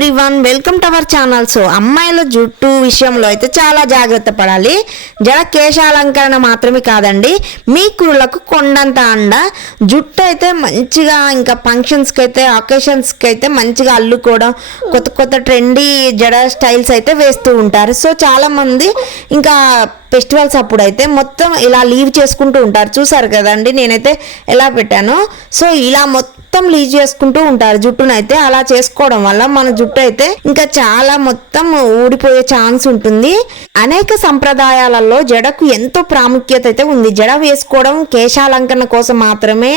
Everyone, welcome to our channel. So అమ్మాయిల జుట్టు విషయంలో అయితే చాలా జాగ్రత్త పడాలి. జడ కేశాలంకరణ మాత్రమే కాదండి, మీ కురులకు కొండంత అండ. జుట్టు అయితే మంచిగా ఇంకా ఫంక్షన్స్కి అయితే అకేషన్స్కి అయితే మంచిగా అల్లుకోవడం, కొత్త కొత్త ట్రెండీ జడ స్టైల్స్ అయితే వేస్తూ ఉంటారు. సో చాలామంది ఇంకా ఫెస్టివల్స్ అప్పుడు అయితే మొత్తం ఇలా లీవ్ చేసుకుంటూ ఉంటారు. చూసారు కదండి నేనైతే ఎలా పెట్టాను. సో ఇలా మొత్తం లీవ్ చేసుకుంటూ ఉంటారు జుట్టునైతే. అలా చేసుకోవడం వల్ల మన జుట్టు అయితే ఇంకా చాలా మొత్తం ఊడిపోయే ఛాన్స్ ఉంటుంది. అనేక సంప్రదాయాలలో జడకు ఎంతో ప్రాముఖ్యత అయితే ఉంది. జడ వేసుకోవడం కేశాలంకరణ కోసం మాత్రమే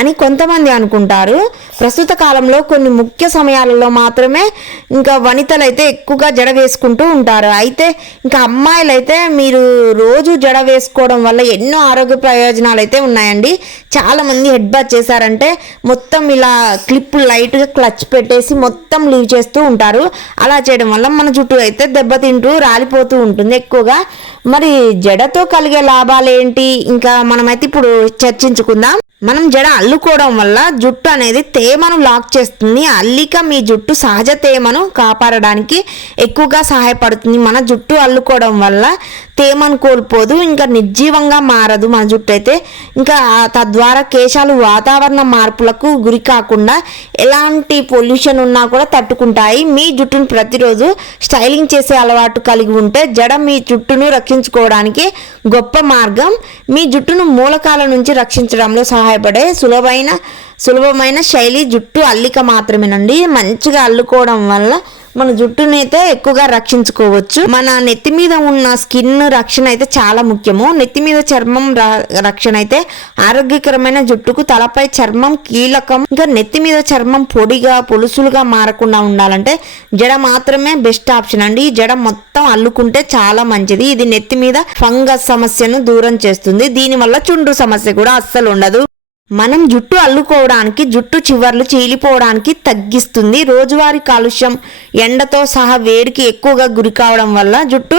అని కొంతమంది అనుకుంటారు. ప్రస్తుత కాలంలో కొన్ని ముఖ్య సమయాలలో మాత్రమే ఇంకా వనితలు అయితే ఎక్కువగా జడ వేసుకుంటూ ఉంటారు. అయితే ఇంకా అమ్మాయిలు అయితే మీరు రోజు జడ వేసుకోవడం వల్ల ఎన్నో ఆరోగ్య ప్రయోజనాలు అయితే ఉన్నాయండి. చాలా మంది హెడ్ బాత్ చేశారంటే మొత్తం ఇలా క్లిప్ లైట్గా క్లచ్ పెట్టేసి మొత్తం లీవ్ చేస్తూ ఉంటారు. అలా చేయడం వల్ల మన జుట్టు అయితే దెబ్బతింటూ రాలిపోతూ ఉంటుంది ఎక్కువగా. మరి జడతో కలిగే లాభాలు ఏంటి ఇంకా మనమైతే ఇప్పుడు చర్చించుకుందాం. మనం జడ అల్లుకోవడం వల్ల జుట్టు అనేది తేమను లాక్ చేస్తుంది. అల్లిక మీ జుట్టు సహజ తేమను కాపాడడానికి ఎక్కువగా సహాయపడుతుంది. మన జుట్టు అల్లుకోవడం వల్ల తేమను కోల్పోదు, ఇంకా నిర్జీవంగా మారదు మన జుట్టు అయితే. ఇంకా తద్వారా కేశాలు వాతావరణ మార్పులకు గురి కాకుండా ఎలాంటి పొల్యూషన్ ఉన్నా కూడా తట్టుకుంటాయి. మీ జుట్టును ప్రతిరోజు స్టైలింగ్ చేసే అలవాటు కలిగి ఉంటే జడ మీ జుట్టును రక్షించుకోవడానికి గొప్ప మార్గం. మీ జుట్టును మూలకాల నుంచి రక్షించడంలో సహాయపడే సులభమైన శైలి జుట్టు అల్లిక మాత్రమేనండి. మంచిగా అల్లుకోవడం వల్ల మన జుట్టుని అయితే ఎక్కువగా రక్షించుకోవచ్చు. మన నెత్తి మీద ఉన్న స్కిన్ రక్షణ అయితే చాలా ముఖ్యము. నెత్తి మీద చర్మం రక్షణ అయితే ఆరోగ్యకరమైన జుట్టుకు తలపై చర్మం కీలకం. ఇంకా నెత్తి మీద చర్మం పొడిగా పొలుసులుగా మారకుండా ఉండాలంటే జడ మాత్రమే బెస్ట్ ఆప్షన్ అండి. జడ మొత్తం అల్లుకుంటే చాలా మంచిది. ఇది నెత్తి మీద ఫంగస్ సమస్యను దూరం చేస్తుంది. దీనివల్ల చుండ్రు సమస్య కూడా అస్సలు ఉండదు. మనం జుట్టు అల్లుకోవడానికి, జుట్టు చివర్లు చీలిపోవడానికి తగ్గిస్తుంది. రోజువారీ కాలుష్యం, ఎండతో సహా వేడికి ఎక్కువగా గురి కావడం వల్ల జుట్టు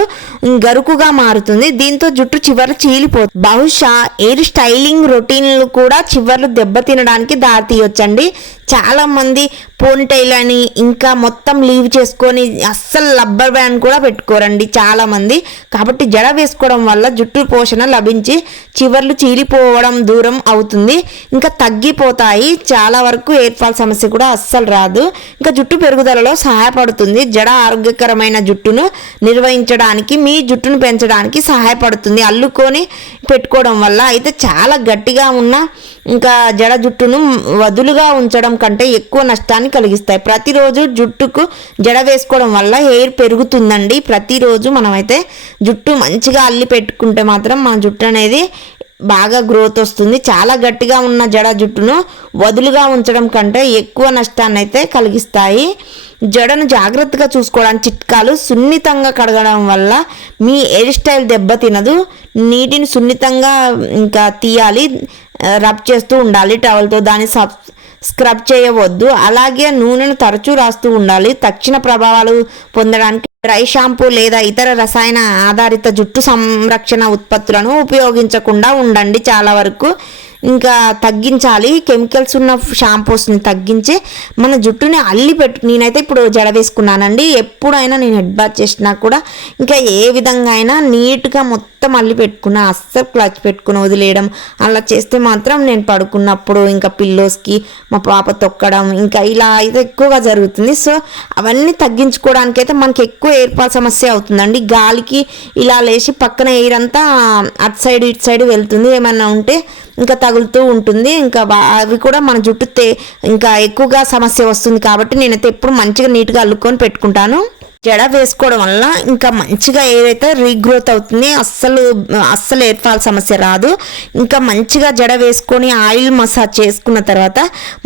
గరుకుగా మారుతుంది. దీంతో జుట్టు చివర్లు చీలిపోతుంది. బహుశా ఎయిర్ స్టైలింగ్ రొటీన్లు కూడా చివర్లు దెబ్బతినడానికి దారితీయొచ్చండి. చాలా మంది పోనీటైల్ అని ఇంకా మొత్తం లీవ్ చేసుకొని అస్సలు రబ్బర్ బ్యాండ్ కూడా పెట్టుకోరండి చాలా మంది. కాబట్టి జడ వేసుకోవడం వల్ల జుట్టు పోషణ లభించి చివర్లు చీలిపోవడం దూరం అవుతుంది, ఇంకా తగ్గిపోతాయి. చాలా వరకు ఎయిర్ ఫాల్ సమస్య కూడా అస్సలు రాదు. ఇంకా జుట్టు పెరుగుదలలో సహాయపడుతుంది. జడ ఆరోగ్యకరమైన జుట్టును నిర్వహించడానికి, మీ జుట్టును పెంచడానికి సహాయపడుతుంది. అల్లుకొని పెట్టుకోవడం వల్ల అయితే చాలా గట్టిగా ఉన్న ఇంకా జడ జుట్టును వదులుగా ఉంచడం కంటే ఎక్కువ నష్టాన్ని కలిగిస్తాయి. ప్రతిరోజు జుట్టుకు జడ వేసుకోవడం వల్ల హెయిర్ పెరుగుతుందండి. ప్రతిరోజు మనమైతే జుట్టు మంచిగా అల్లి పెట్టుకుంటే మాత్రం మన జుట్టు అనేది బాగా గ్రోత్ వస్తుంది. చాలా గట్టిగా ఉన్న జడ జుట్టును వదులుగా ఉంచడం కంటే ఎక్కువ నష్టాన్ని అయితే కలిగిస్తాయి. జడను జాగ్రత్తగా చూసుకోవడానికి చిట్కాలు: సున్నితంగా కడగడం వల్ల మీ హెయిర్ స్టైల్ దెబ్బతినదు. నీటిని సున్నితంగా ఇంకా తీయాలి, రబ్ చేస్తూ ఉండాలి టవల్తో. దాన్ని స్క్రబ్ చేయవద్దు. అలాగే నూనెను తరచూ రాస్తూ ఉండాలి. తక్షణ ప్రభావాలు పొందడానికి డ్రై షాంపూ లేదా ఇతర రసాయన ఆధారిత జుట్టు సంరక్షణ ఉత్పత్తులను ఉపయోగించకుండా ఉండండి. చాలా వరకు ఇంకా తగ్గించాలి. కెమికల్స్ ఉన్న షాంపూస్ని తగ్గించి మన జుట్టుని అల్లి నేనైతే ఇప్పుడు జడ వేసుకున్నానండి. ఎప్పుడైనా నేను హెడ్ బాత్ చేసినా కూడా ఇంకా ఏ విధంగా అయినా నీట్గా మొత్తం అల్లి పెట్టుకున్నా, అస్సలు క్లచ్ పెట్టుకుని వదిలేయడం అలా చేస్తే మాత్రం నేను పడుకున్నప్పుడు ఇంకా పిల్లోస్కి మా పాప తొక్కడం ఇంకా ఇలా అయితే ఎక్కువగా జరుగుతుంది. సో అవన్నీ తగ్గించుకోవడానికి అయితే మనకి ఎక్కువ ఎయిర్ ఫాల్ సమస్య అవుతుందండి. గాలికి ఇలా లేచి పక్కన ఎయిర్ అంతా అటు సైడ్ ఇటు సైడ్ వెళ్తుంది. ఏమన్నా ఉంటే ఇంకా తగులుతూ ఉంటుంది. ఇంకా అవి కూడా మన జుట్టు ఇంకా ఎక్కువగా సమస్య వస్తుంది. కాబట్టి నేనైతే ఎప్పుడు మంచిగా నీట్గా అల్లుకొని పెట్టుకుంటాను. జడ వేసుకోవడం వల్ల ఇంకా మంచిగా ఏదైతే రీగ్రోత్ అవుతుంది, అస్సలు ఎయిర్ ఫాల్ సమస్య రాదు. ఇంకా మంచిగా జడ వేసుకొని ఆయిల్ మసాజ్ చేసుకున్న తర్వాత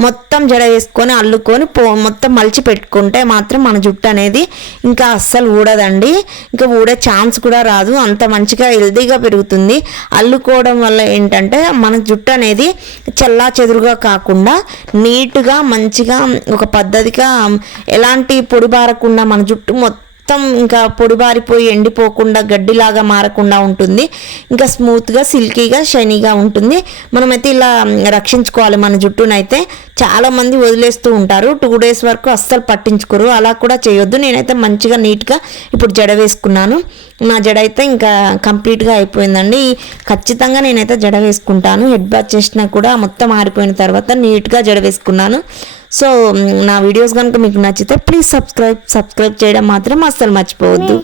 మొత్తం జడ వేసుకొని అల్లుకొని మొత్తం మలిచి పెట్టుకుంటే మాత్రం మన జుట్టు అనేది ఇంకా అస్సలు ఊడదండి. ఇంకా ఊడే ఛాన్స్ కూడా రాదు. అంత మంచిగా హెల్దీగా పెరుగుతుంది. అల్లుకోవడం వల్ల ఏంటంటే మన జుట్టు అనేది చెల్లా చెదురుగా కాకుండా నీట్గా మంచిగా ఒక పద్ధతిగా ఎలాంటి పొడి బారకుండా మన జుట్టు మొత్తం ఇంకా పొడిబారిపోయి ఎండిపోకుండా గడ్డిలాగా మారకుండా ఉంటుంది. ఇంకా స్మూత్గా సిల్కీగా షైనీగా ఉంటుంది. మనమైతే ఇలా రక్షించుకోవాలి మన జుట్టునైతే. చాలామంది వదిలేస్తూ ఉంటారు, 2 days వరకు అస్సలు పట్టించుకోరు. అలా కూడా చేయొద్దు. నేనైతే మంచిగా నీట్గా ఇప్పుడు జడ వేసుకున్నాను. నా జడ అయితే ఇంకా కంప్లీట్గా అయిపోయిందండి. ఖచ్చితంగా నేనైతే జడ వేసుకుంటాను. హెడ్ బాత్ చేసినా కూడా మొత్తం ఆరిపోయిన తర్వాత నీట్గా జడ వేసుకున్నాను. సో నా వీడియోస్ కనుక మీకు నచ్చితే ప్లీజ్ సబ్స్క్రైబ్ చేయడం మాత్రం అస్సలు మర్చిపోవద్దు.